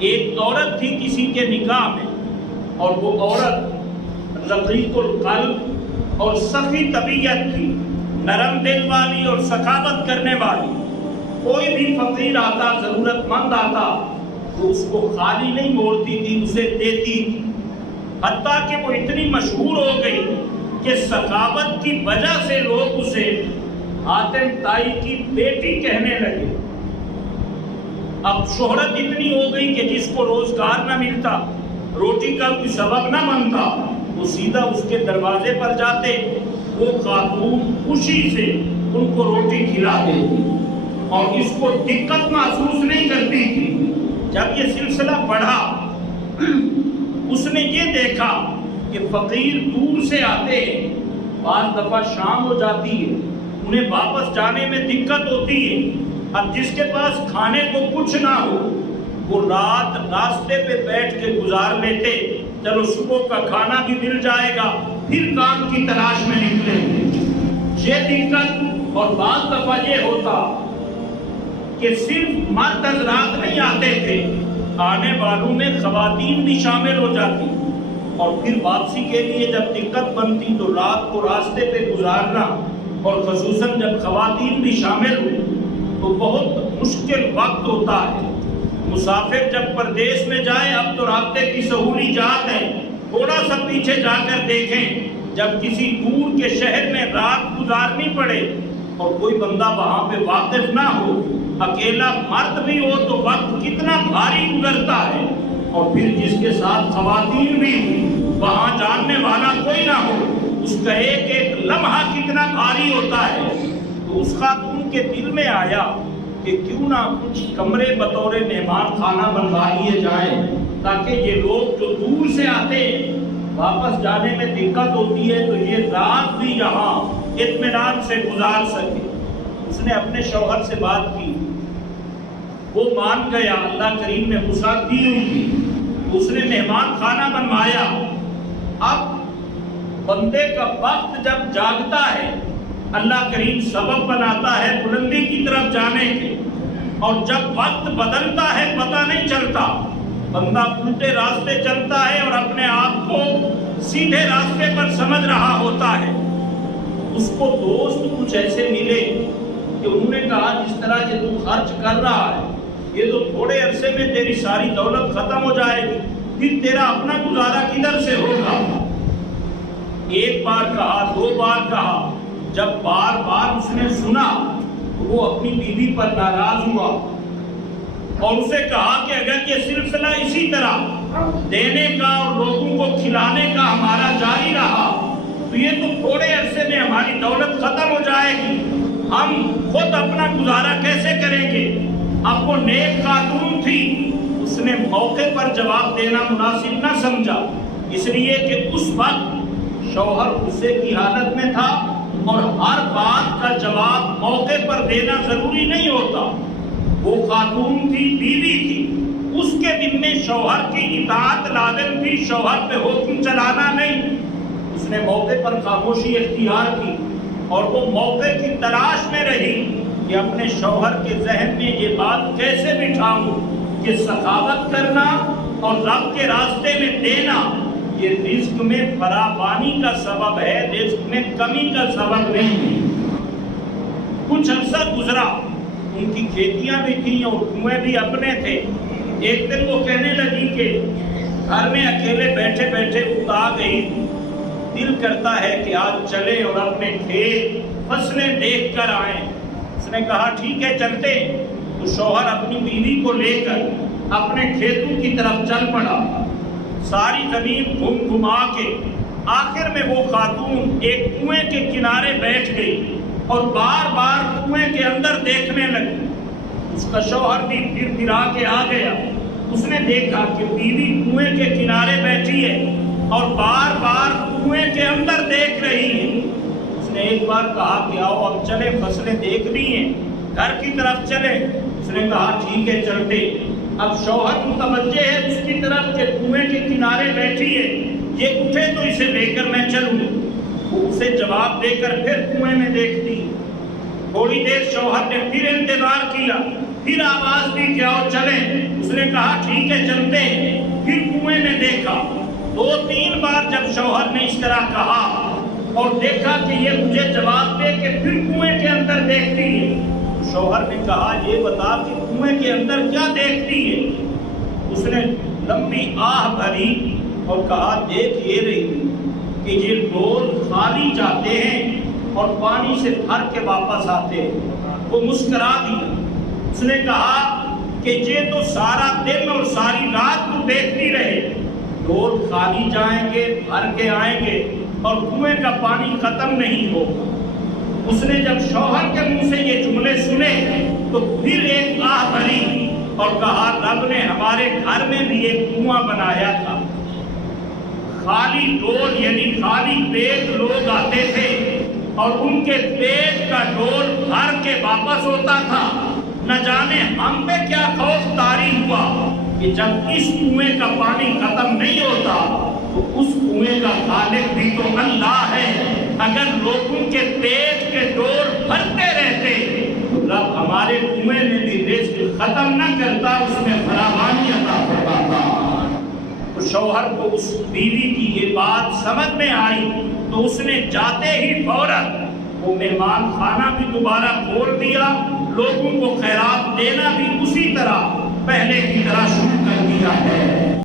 ایک عورت تھی کسی کے نکاح میں، اور وہ عورت رقیق القلب اور سخی طبیعت تھی، نرم دل والی اور سخاوت کرنے والی۔ کوئی بھی فقیر آتا، ضرورت مند آتا تو اس کو خالی نہیں موڑتی تھی، اسے دیتی تھی۔ حتیٰ کہ وہ اتنی مشہور ہو گئی کہ سخاوت کی وجہ سے لوگ اسے حاتم تائی کی بیٹی کہنے لگے۔ اب شہرت اتنی ہو گئی کہ جس کو روزگار نہ ملتا، روٹی کا کوئی سبب نہ بنتا، وہ سیدھا اس کے دروازے پر جاتے، وہ خاتون خوشی سے ان کو روٹی کھلاتے اور اس کو دقت محسوس نہیں کرتی تھی۔ جب یہ سلسلہ بڑھا، اس نے یہ دیکھا کہ فقیر دور سے آتے، بعض دفعہ شام ہو جاتی ہے، انہیں واپس جانے میں دقت ہوتی ہے۔ اب جس کے پاس کھانے کو کچھ نہ ہو، وہ رات راستے پہ بیٹھ کے گزار لیتے، چلو صبح کا کھانا بھی مل جائے گا، پھر کام کی تلاش میں نکلیں گے۔ یہ دقت، اور بعض دفعہ یہ ہوتا کہ صرف مرد حضرات نہیں آتے تھے، آنے والوں میں خواتین بھی شامل ہو جاتی، اور پھر واپسی کے لیے جب دقت بنتی تو رات کو راستے پہ گزارنا، اور خصوصاً جب خواتین بھی شامل ہو تو بہت مشکل وقت ہوتا ہے۔ مسافر جب پردیس میں جائے، اب تو رابطے کی سہولیات ہے، تھوڑا سا پیچھے جا کر دیکھیں، جب کسی دور کے شہر میں رات گزارنی پڑے اور کوئی بندہ وہاں پہ واقف نہ ہو، اکیلا مرد بھی ہو تو وقت کتنا بھاری گزرتا ہے، اور پھر جس کے ساتھ خواتین بھی وہاں جاننے والا کوئی نہ ہو، اس کا ایک ایک لمحہ کتنا بھاری ہوتا ہے۔ تو اس خاتون کے دل میں آیا کہ کیوں نہ کچھ کمرے بطور مہمان خانہ بنوا لیے جائیں، تاکہ یہ لوگ جو دور سے آتے، واپس جانے میں دقت ہوتی ہے تو یہ رات بھی یہاں اطمینان سے گزار سکے۔ اس نے اپنے شوہر سے بات کی، وہ مان گیا، اللہ کریم نے وسعت دی ہوئی تھی، اس نے مہمان خانہ بنوایا۔ اب بندے کا وقت جب جاگتا ہے، اللہ کریم سبب بناتا ہے بلندی کی طرف جانے کے، اور جب وقت بدلتا ہے پتہ نہیں چلتا، بندہ الٹے راستے چلتا ہے اور اپنے آپ کو سیدھے راستے پر سمجھ رہا ہوتا ہے۔ اس کو دوست کچھ ایسے ملے کہ انہوں نے کہا جس طرح یہ تو خرچ کر رہا ہے، یہ تو تھوڑے عرصے میں تیری ساری دولت ختم ہو جائے گی، پھر تیرا اپنا گزارا کدھر سے ہوگا؟ ایک بار کہا، دو بار کہا، جب بار بار اس نے سنا تو وہ اپنی بیوی پر ناراض ہوا اور اسے کہا کہ اگر یہ سلسلہ اسی طرح دینے کا اور لوگوں کو کھلانے کا ہمارا جاری رہا تو یہ تو تھوڑے عرصے میں ہماری دولت ختم ہو جائے گی، ہم خود اپنا گزارا کیسے کریں گے؟ اب وہ نیک خاتون تھی، اس نے موقع پر جواب دینا مناسب نہ سمجھا، اس لیے کہ اس وقت شوہر غصے کی حالت میں تھا اور ہر بات کا جواب موقع پر دینا ضروری نہیں ہوتا۔ وہ خاتون تھی، بیوی تھی، اس کے دل میں شوہر کی اطاعت لازم تھی، شوہر پہ حکم چلانا نہیں۔ اس نے موقع پر خاموشی اختیار کی اور وہ موقع کی تلاش میں رہی کہ اپنے شوہر کے ذہن میں یہ بات کیسے بٹھاؤں کہ سخاوت کرنا اور رب کے راستے میں دینا یہ رزق میں فراوانی کا سبب ہے، رزق میں کمی کا سبب نہیں ہے۔ کچھ عرصہ گزرا، ان کی کھیتیاں بھی تھیں اور کنویں بھی اپنے تھے۔ ایک دن وہ کہنے لگی کہ گھر میں اکیلے بیٹھے بیٹھے اکتا گئی، دل کرتا ہے کہ آج چلے اور اپنے کھیت فصلیں دیکھ کر آئیں۔ اس نے کہا ٹھیک ہے چلتے، تو شوہر اپنی بیوی کو لے کر اپنے کھیتوں کی طرف چل پڑا۔ ساری زمین گھم گھما کے آخر میں وہ خاتون ایک کنویں کے کنارے بیٹھ گئی اور بار بار کنویں کے اندر دیکھنے لگی۔ اس کا شوہر بھی پھر پھرا کے آ گیا، اس نے دیکھا کہ بیوی کنویں کے کنارے بیٹھی ہے اور بار بار کنویں کے اندر دیکھ رہی ہے۔ اس نے ایک بار کہا کہ آؤ اب چلے، فصلیں دیکھ لی ہیں، گھر کی طرف چلے۔ اس نے کہا ٹھیک ہے چلتے۔ اب شوہر متوجہ ہے اس کی طرف کہ کنویں کے کنارے بیٹھی ہے، یہ اٹھے تو اسے لے کر میں چلوں۔ وہ اسے جواب دے کر پھر کنویں میں دیکھتی۔ تھوڑی دیر شوہر نے پھر انتظار کیا، پھر آواز دی کہ آؤ چلیں۔ اس نے کہا ٹھیک ہے چلتے ہیں۔ پھر کنویں میں دیکھا، 2-3 بار جب شوہر نے اس طرح کہا اور دیکھا کہ یہ مجھے جواب دے کہ پھر کنویں کے اندر دیکھتی ہے، تو شوہر نے کہا یہ بتا کہ کنویں کے اندر کیا دیکھتی ہے؟ اس نے لمبی آہ بھری اور کہا دیکھ یہ رہی ہوں کہ یہ ڈول خالی جاتے ہیں اور پانی سے بھر کے واپس آتے ہیں۔ وہ مسکرا دیا۔ اس نے کہا کہ یہ تو سارا دن اور ساری رات تو دیکھتی رہے، ڈول خالی جائیں گے، بھر کے آئیں گے اور کنویں کا پانی ختم نہیں ہوگا۔ اس نے جب شوہر کے منہ سے یہ جملے سنے تو پھر ایک آہ بھری اور کہا رب نے ہمارے گھر میں بھی ایک کنواں بنایا تھا، خالی ڈول یعنی خالی پیٹ لوگ آتے تھے اور ان کے پیٹ کا ڈول بھر کے واپس ہوتا تھا۔ نہ جانے ہم پہ کیا خوف طاری ہوا کہ جب اس کنویں کا پانی ختم نہیں ہوتا تو اس کنویں کا خالق بھی تو اللہ ہے۔ اگر لوگوں کے پیٹ کے ڈول بھرتے رہتے تو رب ہمارے کنویں میں بھی رزق ختم نہ کرتا، اس میں فراوانی عطا فرماتا۔ تو شوہر کو اس بیوی کی یہ بات سمجھ میں آئی تو اس نے جاتے ہی فوراً وہ مہمان خانہ بھی دوبارہ کھول دیا، لوگوں کو خیرات دینا بھی اسی طرح پہلے کی طرح شروع کر دیا ہے۔